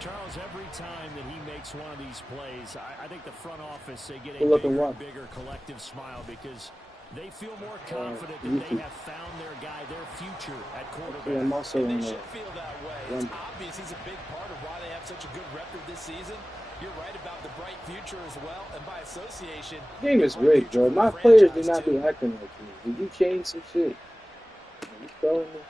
Charles, every time that he makes one of these plays, I think the front office, they get a bigger collective smile because they feel more confident that they have found their guy, their future at quarterback. Yeah, I'm also and they should feel that way. It's obvious he's a big part of why they have such a good record this season. You're right about the bright future as well, and by association, game is rigged, bro. My players do not be acting like me. Did you change some shit? You throwing me?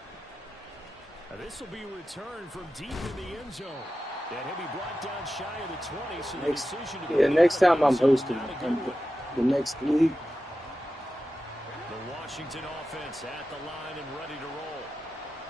This will be returned from deep in the end zone. And he'll be brought down shy of the 20, so the decision to go next time I'm hosting the next league. The Washington offense at the line and ready to roll.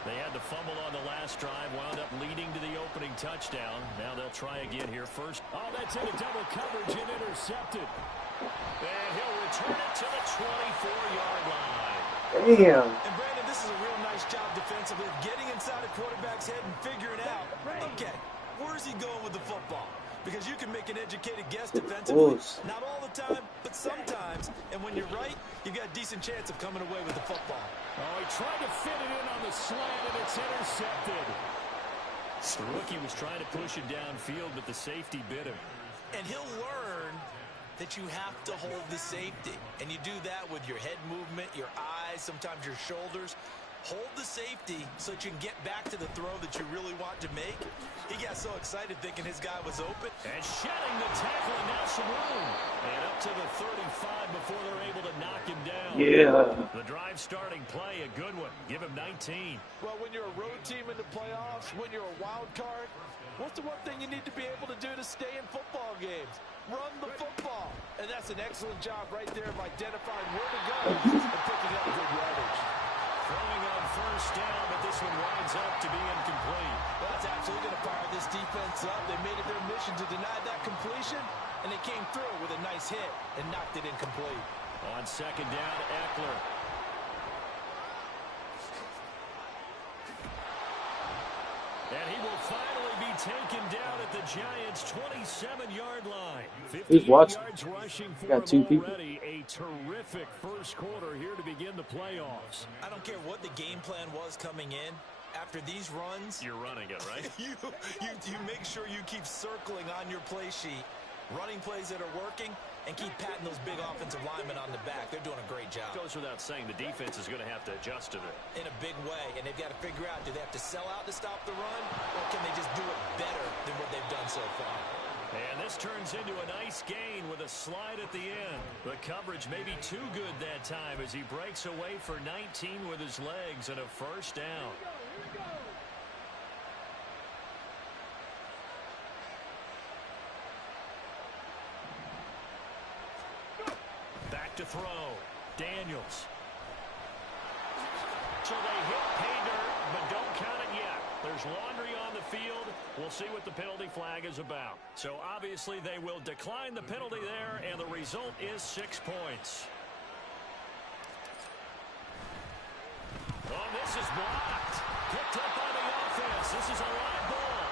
They had the fumble on the last drive, wound up leading to the opening touchdown. Now they'll try again here first. Oh, that's into double coverage and intercepted. And he'll return it to the 24-yard line. Damn. And Brandon, this is a real nice job defensively of getting inside a quarterback's head and figuring out, okay, where's he going with the football? Because you can make an educated guess defensively. Not all the time, but sometimes. And when you're right, you've got a decent chance of coming away with the football. Oh, he tried to fit it in on the slant, and it's intercepted. The rookie was trying to push it downfield, but the safety bit him. And he'll learn that you have to hold the safety. And you do that with your head movement, your eyes, sometimes your shoulders. Hold the safety so that you can get back to the throw that you really want to make. He got so excited thinking his guy was open. And shedding the tackle, and now some room. And up to the 35 before they're able to knock him down. Yeah. The drive starting play, a good one. Give him 19. Well, when you're a road team in the playoffs, when you're a wild card, what's the one thing you need to be able to do to stay in football games? Run the football. And that's an excellent job right there of identifying where to go and picking up good yardage. Throwing on first down, but this one winds up to be incomplete. Well, that's absolutely going to fire this defense up. They made it their mission to deny that completion, and they came through with a nice hit and knocked it incomplete. On second down, Eckler. And he will finally be taken down at the Giants' 27-yard line. 58 yards rushing for him already. A terrific first quarter here to begin the playoffs. I don't care what the game plan was coming in. After these runs, you're running it, right? you make sure you keep circling on your play sheet, running plays that are working, and keep patting those big offensive linemen on the back. They're doing a great job. Goes without saying, the defense is going to have to adjust to it. In a big way, and they've got to figure out, do they have to sell out to stop the run, or can they just do it better than what they've done so far? And this turns into a nice gain with a slide at the end. The coverage may be too good that time as he breaks away for 19 with his legs and a first down. Back to throw. Daniels. So they hit pay dirt, but don't count it yet. There's laundry on the field. We'll see what the penalty flag is about. So obviously they will decline the penalty there, and the result is 6 points. Oh, this is blocked. Picked up by the offense. This is a live ball.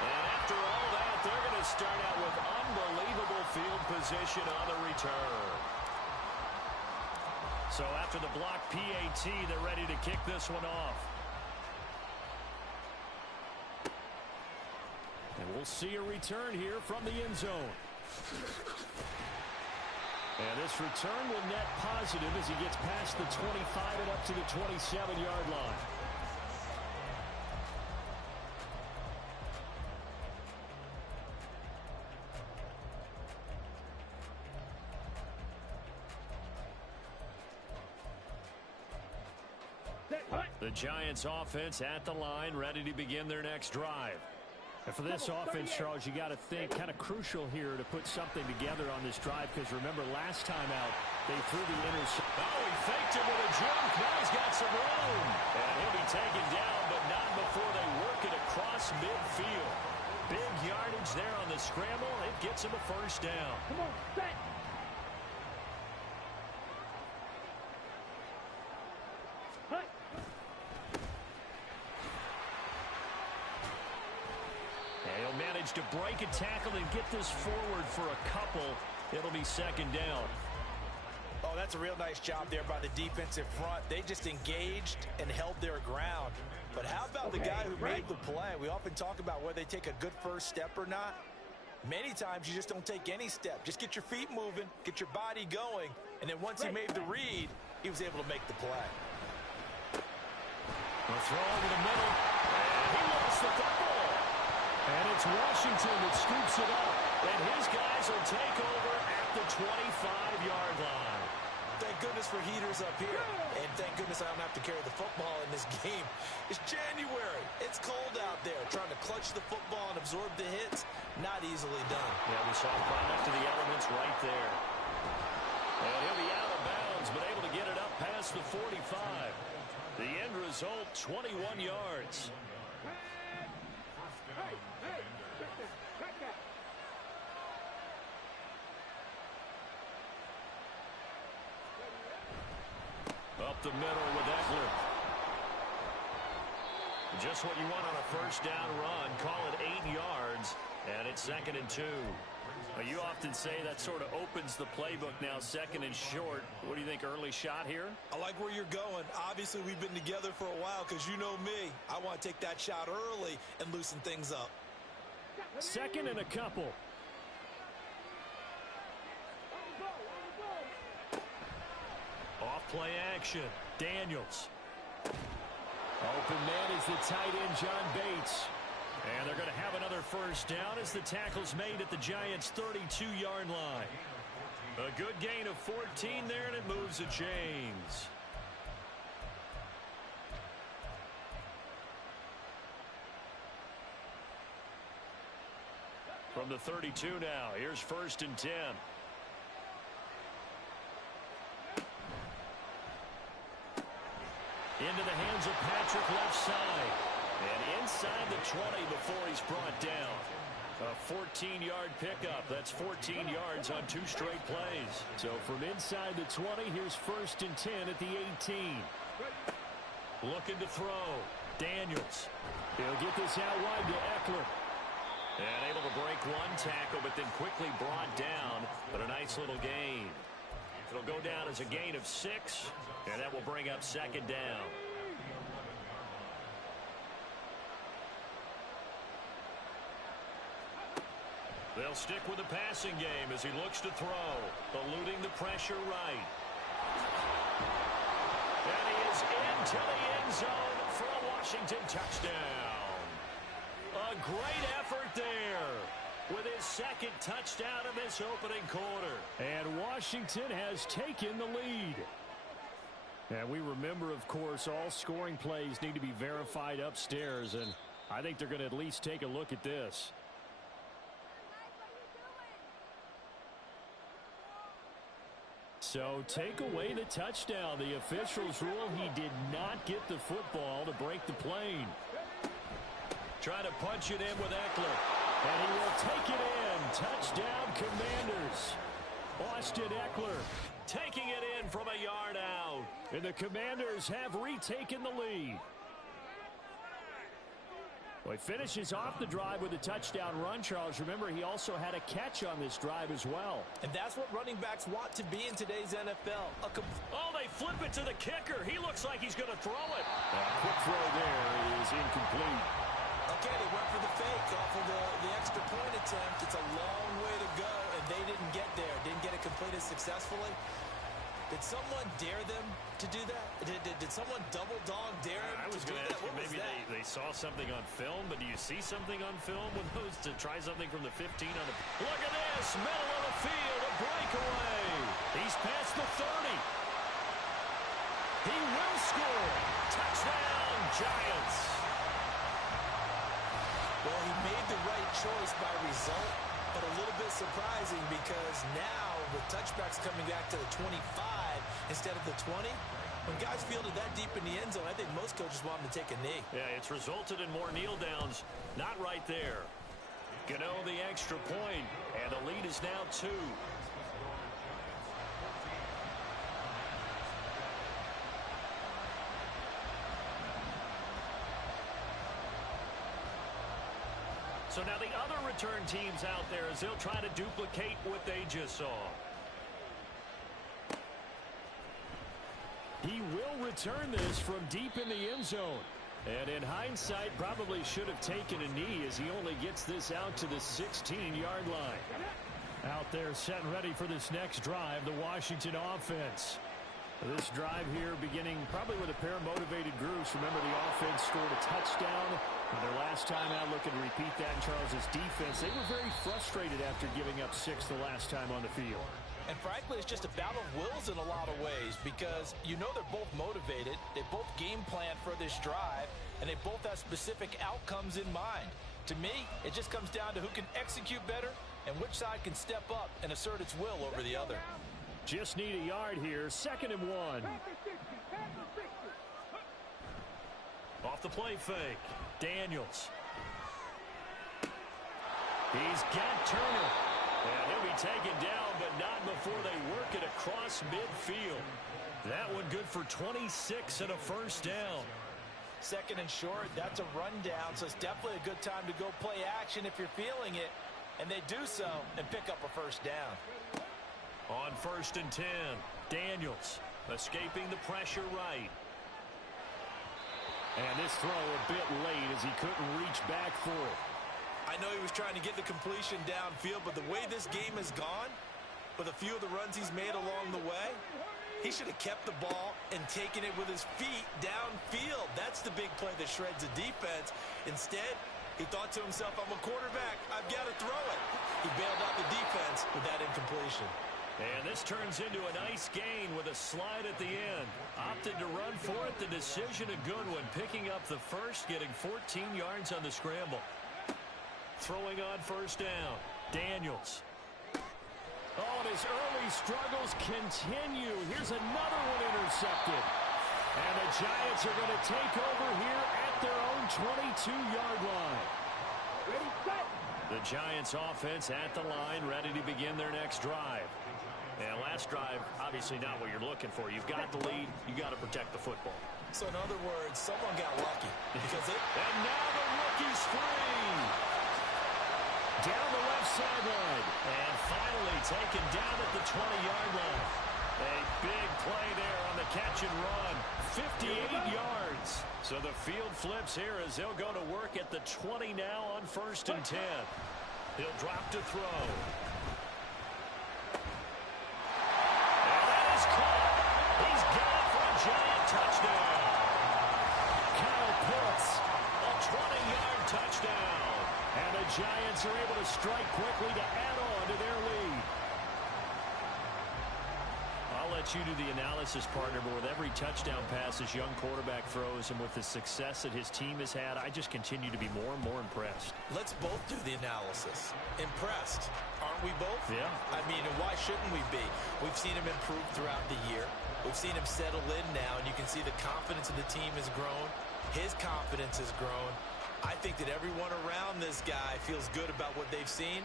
And after all that, they're going to start out with unbelievable field position on the return. So after the block PAT, they're ready to kick this one off. And we'll see a return here from the end zone. And this return will net positive as he gets past the 25 and up to the 27-yard line. The Giants offense at the line, ready to begin their next drive. And for this offense, Charles, you got to think kind of crucial here to put something together on this drive, because remember last time out they threw the interception. Oh, he faked him with a jump. Now he's got some room. And he'll be taken down, but not before they work it across midfield. Big yardage there on the scramble. It gets him a first down. Come on, set. To break a tackle and get this forward for a couple. It'll be second down. Oh, Oh, that's a real nice job there by the defensive front. They just engaged and held their ground. But how about the guy who made the play? We often talk about whether they take a good first step or not. Many times you just don't take any step. Just get your feet moving, get your body going, and then once he made the read, he was able to make the play. A throw over the middle, and he lost the football. And it's Washington that scoops it up, and his guys will take over at the 25-yard line. Thank goodness for heaters up here, and thank goodness I don't have to carry the football in this game. It's January. It's cold out there. Trying to clutch the football and absorb the hits, not easily done. Yeah, we saw him climb up to the elements right there. And he'll be out of bounds, but able to get it up past the 45. The end result, 21 yards. Up the middle with Eckler. Just what you want on a first down run. Call it 8 yards, and it's 2nd and 2. You often say that sort of opens the playbook now, 2nd and short. What do you think, early shot here? I like where you're going. Obviously, we've been together for a while because you know me. I want to take that shot early and loosen things up. 2nd and a couple. Off play action. Daniels. Open man is the tight end, John Bates. And they're going to have another first down as the tackle's made at the Giants' 32-yard line. A good gain of 14 there, and it moves the chains. From the 32 now, here's 1st and 10. Into the hands of Patrick left side. And inside the 20 before he's brought down. A 14-yard pickup. That's 14 yards on 2 straight plays. So from inside the 20, here's 1st and 10 at the 18. Looking to throw. Daniels. He'll get this out wide to Eckler. And able to break one tackle, but then quickly brought down. But a nice little gain. It'll go down as a gain of 6, and that will bring up 2nd down. They'll stick with the passing game as he looks to throw, eluding the pressure right. And he is into the end zone for a Washington touchdown. A great effort there with his 2nd touchdown in this opening quarter. And Washington has taken the lead. And we remember, of course, all scoring plays need to be verified upstairs, and I think they're going to at least take a look at this. So take away the touchdown. The officials rule he did not get the football to break the plane. Trying to punch it in with Eckler. And he will take it in. Touchdown, Commanders. Austin Eckler taking it in from a yard out. And the Commanders have retaken the lead. Well, he finishes off the drive with a touchdown run, Charles. Remember, he also had a catch on this drive as well. And that's what running backs want to be in today's NFL. Oh, they flip it to the kicker. He looks like he's going to throw it. Quick throw there is incomplete. Okay, they went for the fake off of the extra point attempt. It's a long way to go, and they didn't get there. Didn't get it completed successfully. Did someone dare them to do that? Did someone double dog dare them I was to do going to that? ask you, maybe they saw something on film, but do you see something on film with those to try something from the 15 on the... Look at this! Middle of the field, a breakaway! He's past the 30. He will score! Touchdown, Giants! Well, he made the right choice by result, but a little bit surprising because now with touchbacks coming back to the 25 instead of the 20, when guys fielded that deep in the end zone, I think most coaches want them to take a knee. Yeah, it's resulted in more kneel downs. Not right there. Gano the extra point, and the lead is now 2. So now the other return teams out there as they'll try to duplicate what they just saw. return this from deep in the end zone. And in hindsight, probably should have taken a knee as he only gets this out to the 16-yard line. Out there set and ready for this next drive, the Washington offense. This drive here beginning probably with a pair of motivated groups. Remember, the offense scored a touchdown. Their last time out, looking to repeat that in Charles' defense. They were very frustrated after giving up 6 the last time on the field. And frankly, it's just a battle of wills in a lot of ways because you know they're both motivated. They both game plan for this drive, and they both have specific outcomes in mind. To me, it just comes down to who can execute better and which side can step up and assert its will over the other. Just need a yard here. 2nd and 1. Off the play fake. Daniels. He's got Turner. And he'll be taken down, but not before they work it across midfield. That one good for 26 and a first down. 2nd and short, that's a rundown, so it's definitely a good time to go play action if you're feeling it. And they do so and pick up a first down. On 1st and 10, Daniels escaping the pressure right. And this throw a bit late as he couldn't reach back for it. I know he was trying to get the completion downfield, but the way this game has gone, with a few of the runs he's made along the way, he should have kept the ball and taken it with his feet downfield. That's the big play that shreds the defense. Instead, he thought to himself, I'm a quarterback, I've got to throw it. He bailed out the defense with that incompletion. And this turns into a nice gain with a slide at the end. Opted to run for it. The decision a good one. Picking up the first, getting 14 yards on the scramble. Throwing on 1st down. Daniels. Oh, and his early struggles continue. Here's another one intercepted. And the Giants are going to take over here at their own 22-yard line. Ready, set. The Giants offense at the line, ready to begin their next drive. And last drive, obviously not what you're looking for. You've got the lead. You got to protect the football. So in other words, someone got lucky. And now the rookie's free. Down the left sideline. And finally taken down at the 20-yard line. A big play there on the catch and run. 58 yards. So the field flips here as they'll go to work at the 20 now on 1st and 10. He'll drop to throw. Giant touchdown. Kyle Pitts, a 20-yard touchdown. And the Giants are able to strike quickly to add on to their lead. I'll let you do the analysis, partner, but with every touchdown pass this young quarterback throws and with the success that his team has had, I just continue to be more and more impressed. Let's both do the analysis. Impressed, aren't we both? Yeah. I mean, and why shouldn't we be? We've seen him improve throughout the year. We've seen him settle in now, and you can see the confidence of the team has grown. His confidence has grown. I think that everyone around this guy feels good about what they've seen,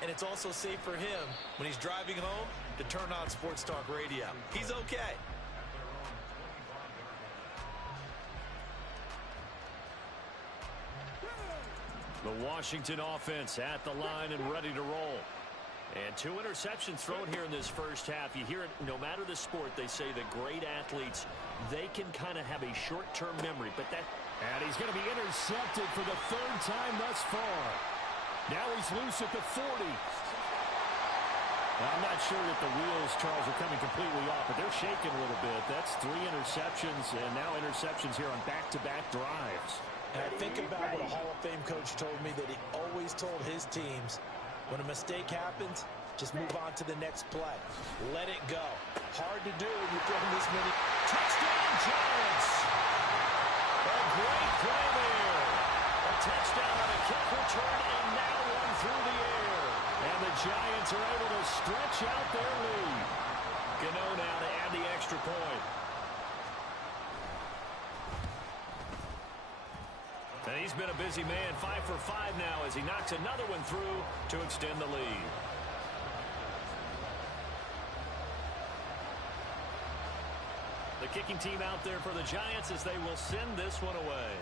and it's also safe for him when he's driving home to turn on Sports Talk Radio. He's okay. The Washington offense at the line and ready to roll. And 2 interceptions thrown here in this first half. You hear it no matter the sport. They say that great athletes, they can kind of have a short-term memory. And he's going to be intercepted for the 3rd time thus far. Now he's loose at the 40. I'm not sure that the wheels, Charles, are coming completely off, but they're shaking a little bit. That's 3 interceptions, and now interceptions here on back-to-back drives. And I think about what a Hall of Fame coach told me, that he always told his teams, when a mistake happens, just move on to the next play. Let it go. Hard to do when you throw this many. Touchdown, Giants! A great play there. A touchdown on a kick return, and now one through the air. And the Giants are able to stretch out their lead. Gano now to add the extra point. And he's been a busy man, 5 for 5 now as he knocks another one through to extend the lead. The kicking team out there for the Giants as they will send this one away.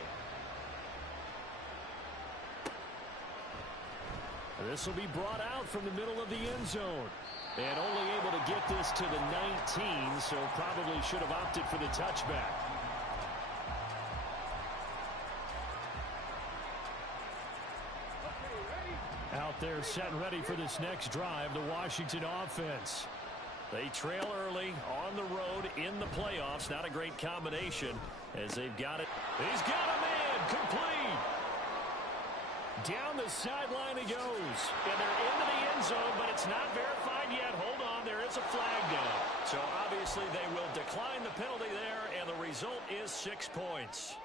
This will be brought out from the middle of the end zone. And only able to get this to the 19, so probably should have opted for the touchback. They're set and ready for this next drive, the Washington offense. They trail early on the road in the playoffs. Not a great combination as they've got it. He's got a man complete. Down the sideline he goes. And they're into the end zone, but it's not verified yet. Hold on, there is a flag down. So obviously they will decline the penalty there, and the result is 6 points.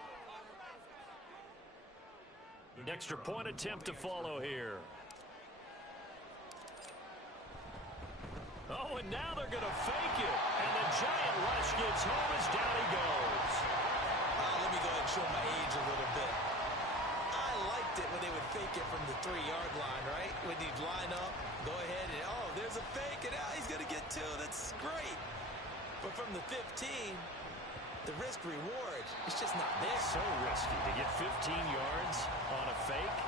An extra point attempt to follow here. Oh, and now they're going to fake it. And the giant rush gets home as down he goes. Let me go ahead and show my age a little bit. I liked it when they would fake it from the 3-yard line, right? When you'd line up, go ahead and, oh, there's a fake, and now he's going to get 2. That's great. But from the 15, the risk-reward, it's just not there. So risky to get 15 yards on a fake.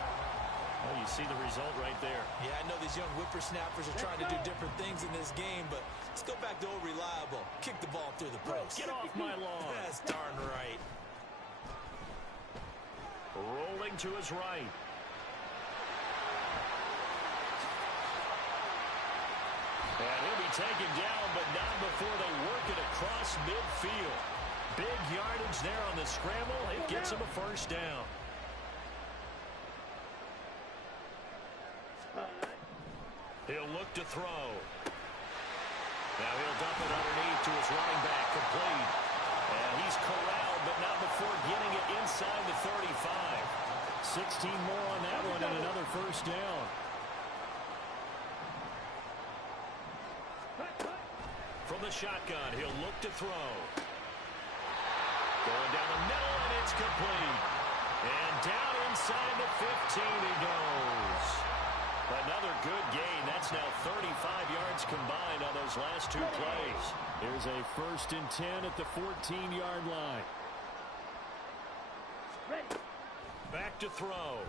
Well, you see the result right there. Yeah, I know these young whippersnappers are trying to do different things in this game, but let's go back to old reliable. Kick the ball through the post. Get off my lawn. That's darn right. Rolling to his right. And he'll be taken down, but not before they work it across midfield. Big yardage there on the scramble. It gets him a first down. He'll look to throw. Now he'll dump it underneath to his running back, complete. And he's corralled, but not before getting it inside the 35. 16 more on that one and another first down. From the shotgun, he'll look to throw. Going down the middle, and it's complete. And down inside the 15 he goes. Another good gain. That's now 35 yards combined on those last 2 plays. Here's a 1st and 10 at the 14-yard line. Back to throw.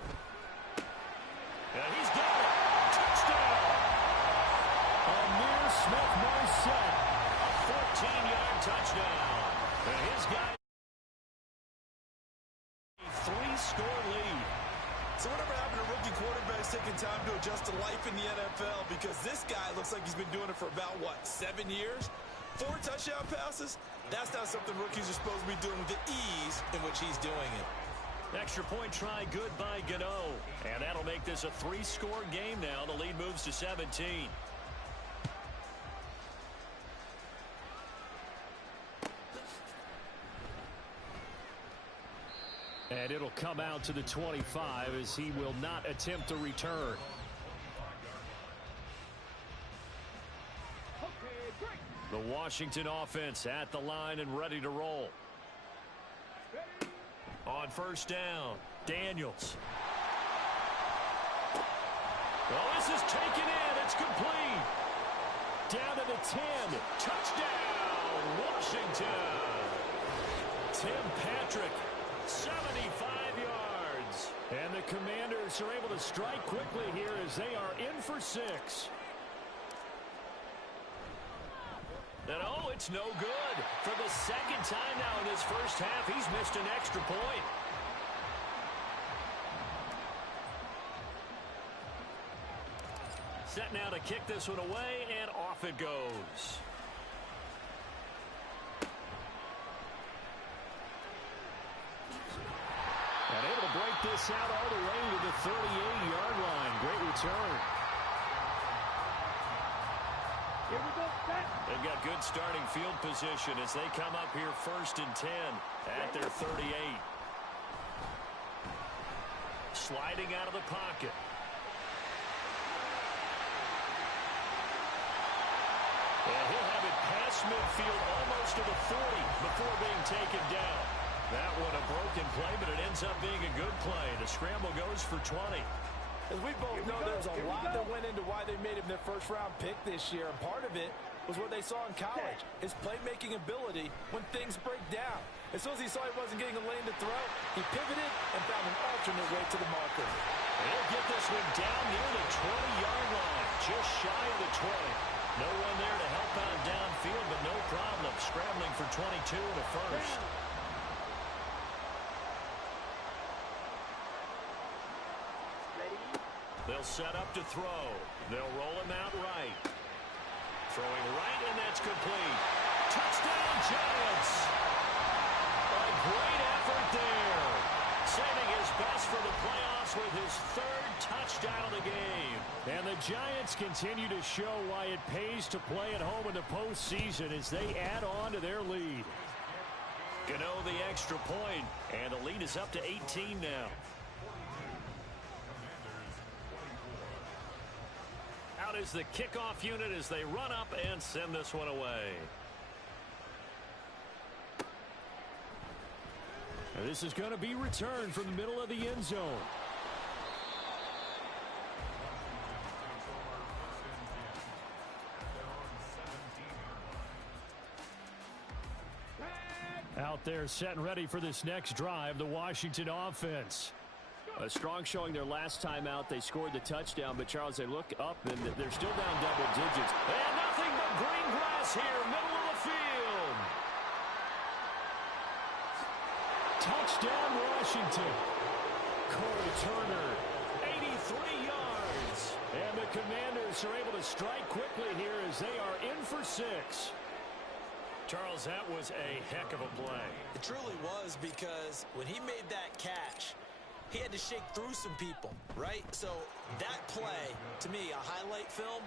And he's got it. Touchdown. Amir Smith-Marset. A 14-yard touchdown. And his guy, a 3-score lead. So whatever happened to rookie quarterbacks taking time to adjust to life in the NFL? Because this guy looks like he's been doing it for about, 7 years? 4 touchdown passes? That's not something rookies are supposed to be doing with the ease in which he's doing it. Extra point try good by Gano. And that'll make this a 3-score game now. The lead moves to 17. And it'll come out to the 25 as he will not attempt to return. The Washington offense at the line and ready to roll. On first down, Daniels. Oh, this is taken in. It's complete. Down to the 10. Touchdown, Washington. Tim Patrick. 75 yards. And the Commanders are able to strike quickly here as they are in for 6. And oh, it's no good. For the 2nd time now in his first half, he's missed an extra point. Set now to kick this one away, and off it goes. And able to break this out all the way to the 38-yard line. Great return. Here we go, set. They've got good starting field position as they come up here 1st and 10 at their 38. Sliding out of the pocket. And he'll have it past midfield almost to the 40 before being taken down. That one a broken play, but it ends up being a good play. The scramble goes for 20. As we both know, there's a lot that went into why they made him their first-round pick this year, and part of it was what they saw in college, his playmaking ability when things break down. As soon as he saw he wasn't getting a lane to throw, he pivoted and found an alternate way to the marker. He'll get this one down near the 20-yard line, just shy of the 20. No one there to help out downfield, but no problem. Scrambling for 22 and a first. They'll set up to throw. They'll roll him out right. Throwing right, and that's complete. Touchdown, Giants! A great effort there. Saving his best for the playoffs with his third touchdown of the game. And the Giants continue to show why it pays to play at home in the postseason as they add on to their lead. Gano the extra point, and the lead is up to 18 now. Out is the kickoff unit as they run up and send this one away. And this is going to be returned from the middle of the end zone. Out there set and ready for this next drive, the Washington offense. A strong showing their last time out. They scored the touchdown, but Charles, they look up and they're still down double digits. And nothing but green grass here, middle of the field. Touchdown, Washington. Corey Turner, 83 yards. And the Commanders are able to strike quickly here as they are in for 6. Charles, that was a heck of a play. It truly was, because when he made that catch, he had to shake through some people, right? So that play, to me, a highlight film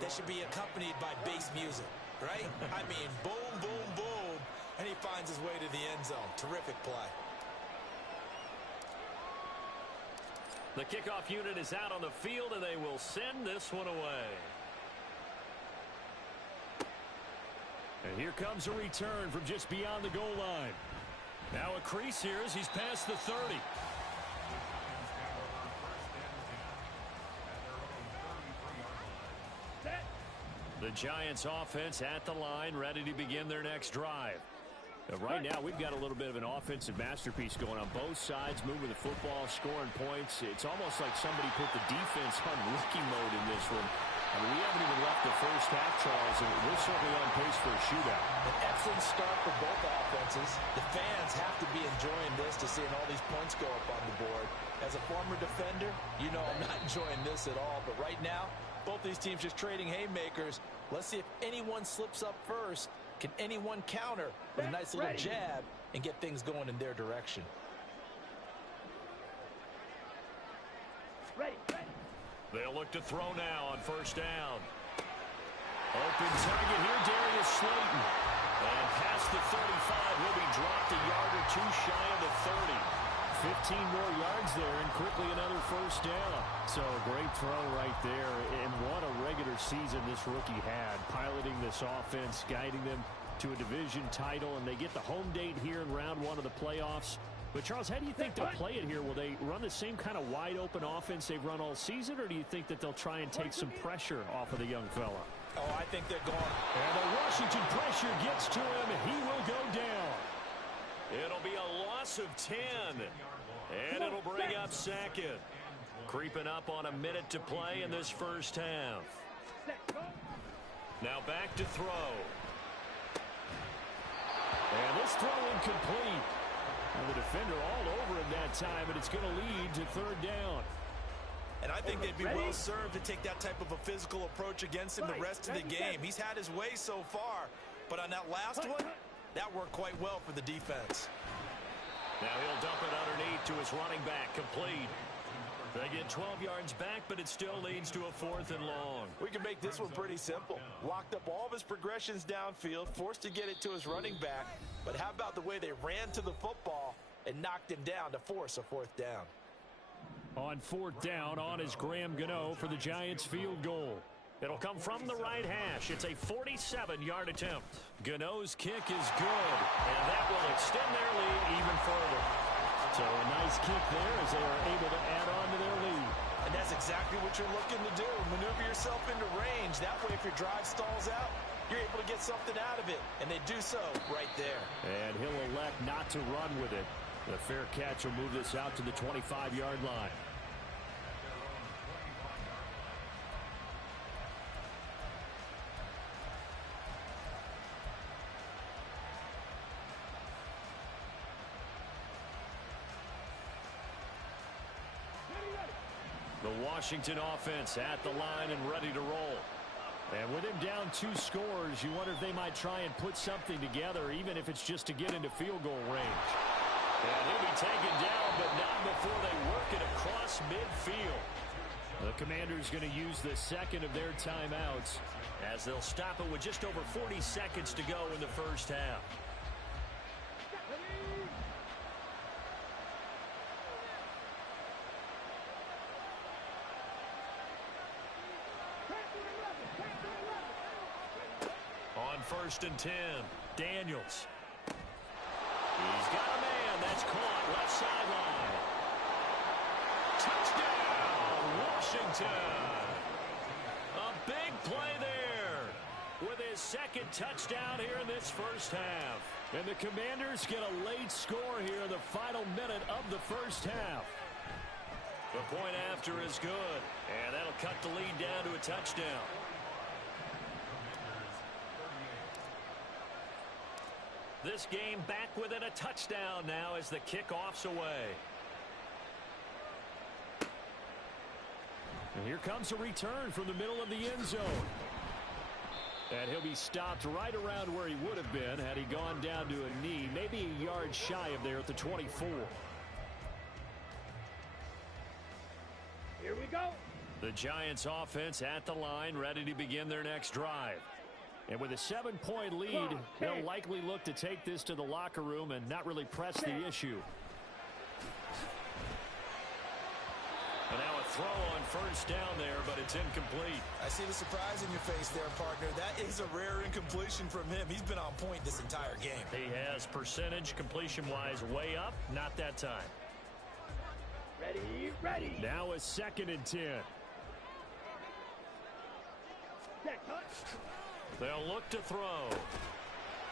that should be accompanied by bass music, right? I mean, boom, boom, boom, and he finds his way to the end zone. Terrific play. The kickoff unit is out on the field, and they will send this one away. And here comes a return from just beyond the goal line. Now a crease here as he's past the 30. The Giants offense at the line, ready to begin their next drive. Right now, we've got a little bit of an offensive masterpiece going on both sides, moving the football, scoring points. It's almost like somebody put the defense on rookie mode in this one. I mean, we haven't even left the first half, Charles, and we're certainly on pace for a shootout. An excellent start for both offenses. The fans have to be enjoying this to seeing all these points go up on the board. As a former defender, you know I'm not enjoying this at all. But right now, both these teams just trading haymakers. Let's see if anyone slips up first. Can anyone counter with a nice little jab and get things going in their direction? They'll look to throw now on first down. Open target here, Darius Slayton. And past the 35, will be dropped a yard or two shy of the 30. 15 more yards there, and quickly another first down. So a great throw right there, and what a regular season this rookie had, piloting this offense, guiding them to a division title, and they get the home date here in round 1 of the playoffs. But, Charles, how do you think they'll play it here? Will they run the same kind of wide-open offense they've run all season, or do you think that they'll try and take some pressure off of the young fella? Oh, I think they're going. And the Washington pressure gets to him, and he will go down. It'll be a loss of 10, and it'll bring up second. Creeping up on a minute to play in this first half. Now back to throw. And this throw incomplete. And the defender all over him that time, and it's going to lead to third down. And I think they'd be well served to take that type of a physical approach against him the rest of the game. He's had his way so far, but on that last one, that worked quite well for the defense. Now he'll dump it underneath to his running back, complete. They get 12 yards back, but it still leads to a 4th and long. We can make this one pretty simple. Locked up all of his progressions downfield, forced to get it to his running back. But how about the way they ran to the football and knocked him down to force a 4th down? On 4th down, on is Graham Gano for the Giants field goal. It'll come from the right hash. It's a 47-yard attempt. Gano's kick is good, and that will extend their lead even further. So a nice kick there as they are able to add on to their lead. And that's exactly what you're looking to do. Maneuver yourself into range. That way, if your drive stalls out, you're able to get something out of it. And they do so right there. And he'll elect not to run with it. The fair catch will move this out to the 25-yard line. The The Washington offense at the line and ready to roll. And with him down 2 scores, you wonder if they might try and put something together, even if it's just to get into field goal range. And he'll be taken down, but not before they work it across midfield. The Commanders going to use the second of their timeouts as they'll stop it with just over 40 seconds to go in the first half. On 1st and 10, Daniels. He's got a man. That's caught. Left sideline. Touchdown, Washington. A big play there with his second touchdown here in this first half. And the Commanders get a late score here in the final minute of the first half. The point after is good, and that'll cut the lead down to a touchdown. This game back within a touchdown now as the kickoff's away. And here comes a return from the middle of the end zone. And he'll be stopped right around where he would have been had he gone down to a knee, maybe a yard shy of there at the 24. Here we go. The Giants offense at the line, ready to begin their next drive. And with a 7-point lead, they'll likely look to take this to the locker room and not really press the issue. And now a throw on 1st down there, but it's incomplete. I see the surprise in your face there, partner. That is a rare incompletion from him. He's been on point this entire game. He has percentage completion-wise way up, not that time. Ready. Now a 2nd and 10. They'll look to throw.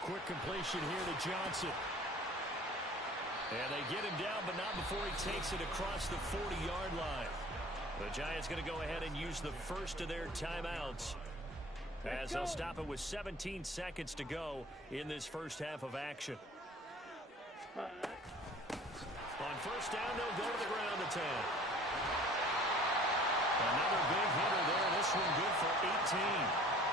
Quick completion here to Johnson. And they get him down, but not before he takes it across the 40-yard line. The Giants going to go ahead and use the first of their timeouts as they'll stop it with 17 seconds to go in this first half of action. On 1st down, they'll go to the ground to 10. Another big hitter there. This one good for 18.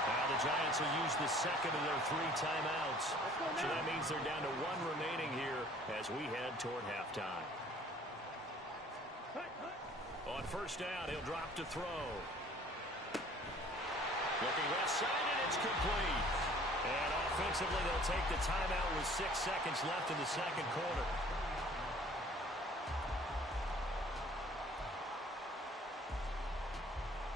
Now the Giants will use the second of their 3 timeouts. So that means they're down to 1 remaining here as we head toward halftime. On 1st down, he'll drop to throw. Looking left side, and it's complete. And offensively, they'll take the timeout with 6 seconds left in the second quarter.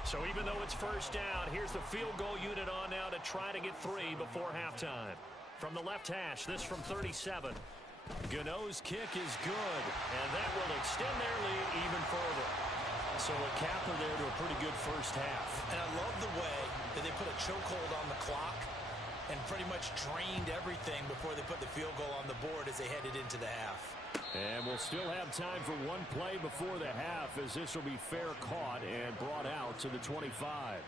So even though it's 1st down, here's the field goal unit on now to try to get 3 before halftime. From the left hash, this from 37. Gano's kick is good, and that will extend their lead even further. So a capper there to a pretty good first half. And I love the way that they put a chokehold on the clock and pretty much drained everything before they put the field goal on the board as they headed into the half. And we'll still have time for 1 play before the half as this will be fair caught and brought out to the 25.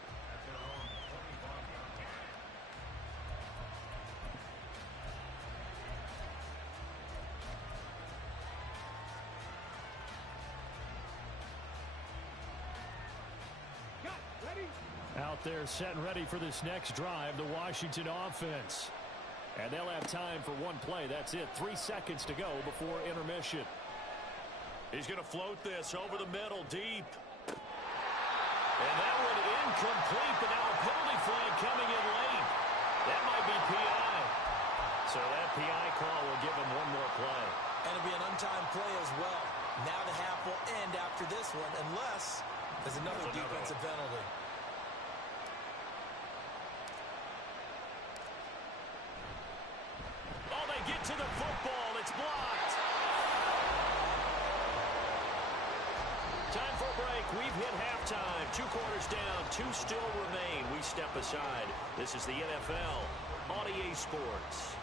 Out there set and ready for this next drive, the Washington offense. And they'll have time for 1 play. That's it. 3 seconds to go before intermission. He's going to float this over the middle, deep. And that one incomplete, but now a penalty flag coming in late. That might be PI. So that PI call will give him 1 more play. And it'll be an untimed play as well. Now the half will end after this one, unless there's another defensive penalty. Get to the football. It's blocked. Time for a break. We've hit halftime. 2 quarters down. 2 still remain. We step aside. This is the NFL on EA Sports.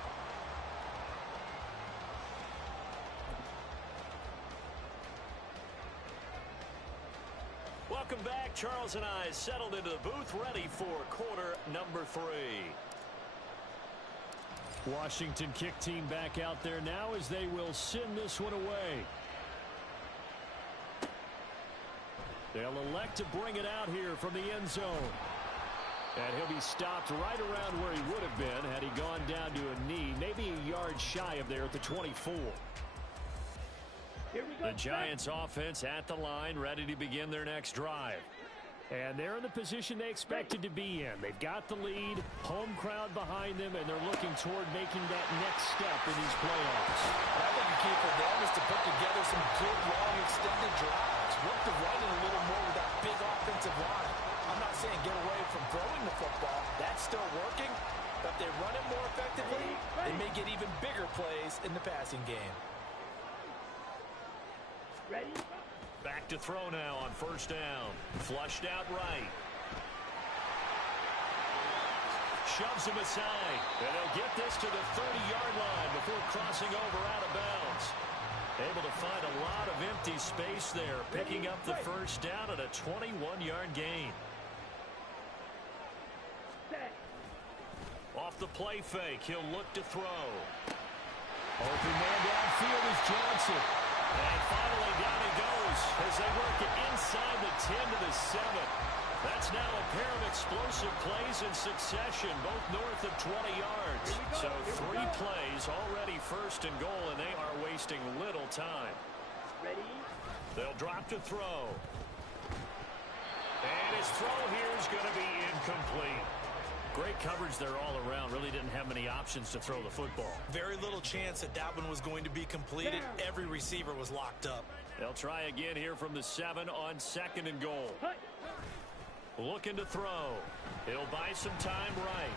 Welcome back. Charles and I settled into the booth ready for quarter number 3. Washington kick team back out there now as they will send this one away. They'll elect to bring it out here from the end zone. And he'll be stopped right around where he would have been had he gone down to a knee, maybe a yard shy of there at the 24. The Giants offense at the line, ready to begin their next drive. And they're in the position they expected to be in. They've got the lead, home crowd behind them, and they're looking toward making that next step in these playoffs. I think the key for them is to put together some good, long, extended drives. Work the running a little more with that big offensive line. I'm not saying get away from throwing the football. That's still working. But if they run it more effectively, they may get even bigger plays in the passing game. Ready? Back to throw now on first down. Flushed out right. Shoves him aside. And they'll get this to the 30-yard line before crossing over out of bounds. Able to find a lot of empty space there, picking up the first down at a 21-yard gain. Off the play fake, he'll look to throw. Open man downfield is Johnson. And finally down he goes as they work it inside the 10 to the 7. That's now a pair of explosive plays in succession, both north of 20 yards. So 3 plays already first and goal, and they are wasting little time. Ready? They'll drop to throw. And his throw here is going to be incomplete. Great coverage there all around. Really didn't have many options to throw the football. Very little chance that one was going to be completed. Every receiver was locked up. They'll try again here from the 7 on second and goal. Looking to throw. He'll buy some time right.